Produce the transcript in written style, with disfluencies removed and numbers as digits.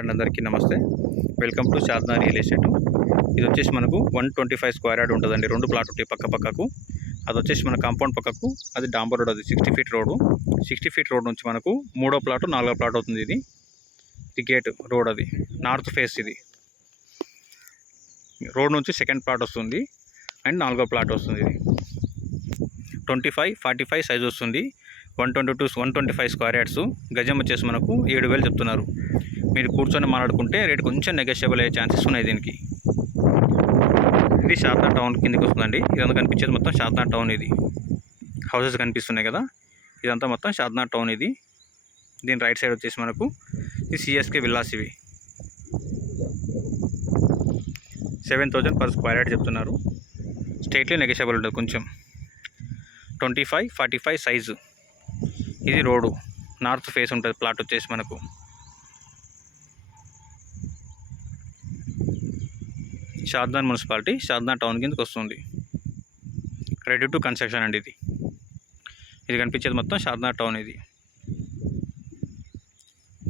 అందరికీ నమస్తే. Welcome to Shadna real estate. ఇది వచ్చేసి మనకు 125 స్క్వేర్ యార్డ్ ఉంటుందండి. 2 ప్లాట్ ఉంటాయి పక్కకు. అది వచ్చేసి మన కాంపౌండ్ పక్కకు అది డాంబర్ రోడ్, అది 60 ఫీట్ రోడ్డు. 60 ఫీట్ రోడ్ నుంచి మనకు 3వ ప్లాట్ 4వ ప్లాట్ అవుతుంది. ఇది గేట్ రోడ్, అది నార్త్ ఫేస్. ఇది రోడ్ నుంచి సెకండ్ ప్లాట్ వస్తుంది అండ్ 4వ ప్లాట్ వస్తుంది. ఇది 25-45 సైజ్ వస్తుంది. 125 స్క్వేర్ యార్డ్స్. గజం వచ్చేసి మనకు 7,000 చెప్తున్నారు. మీరు కూర్చొని మాట్లాడుకుంటే రేట్ కొంచెం నెగోషియబుల్ అయ్యే ఛాన్సెస్ ఉన్నాయి దీనికి. ఇది షాద్నా టౌన్ కిందకి వస్తుందండి. ఇదంతా కనిపించేది మొత్తం షాద్నా టౌన్. ఇది హౌసెస్ కనిపిస్తున్నాయి కదా, ఇదంతా మొత్తం షాద్నా టౌన్. ఇది దీని రైట్ సైడ్ వచ్చేసి మనకు ఈ సిఎస్కే విల్లాస్. ఇవి 7,000 పర్ స్క్వేర్ యార్డ్ చెప్తున్నారు. స్ట్రైట్లీ నెగోషియబుల్ ఉంటుంది కొంచెం. 25-45 సైజు. ఇది రోడ్డు నార్త్ ఫేస్ ఉంటుంది. ప్లాట్ వచ్చేసి మనకు షాద్నా మున్సిపాలిటీ, షాద్నా టౌన్ కిందకి వస్తుంది. రెడీ టు కన్స్ట్రక్షన్ అండి. ఇది కనిపించేది మొత్తం షాద్నా టౌన్. ఇది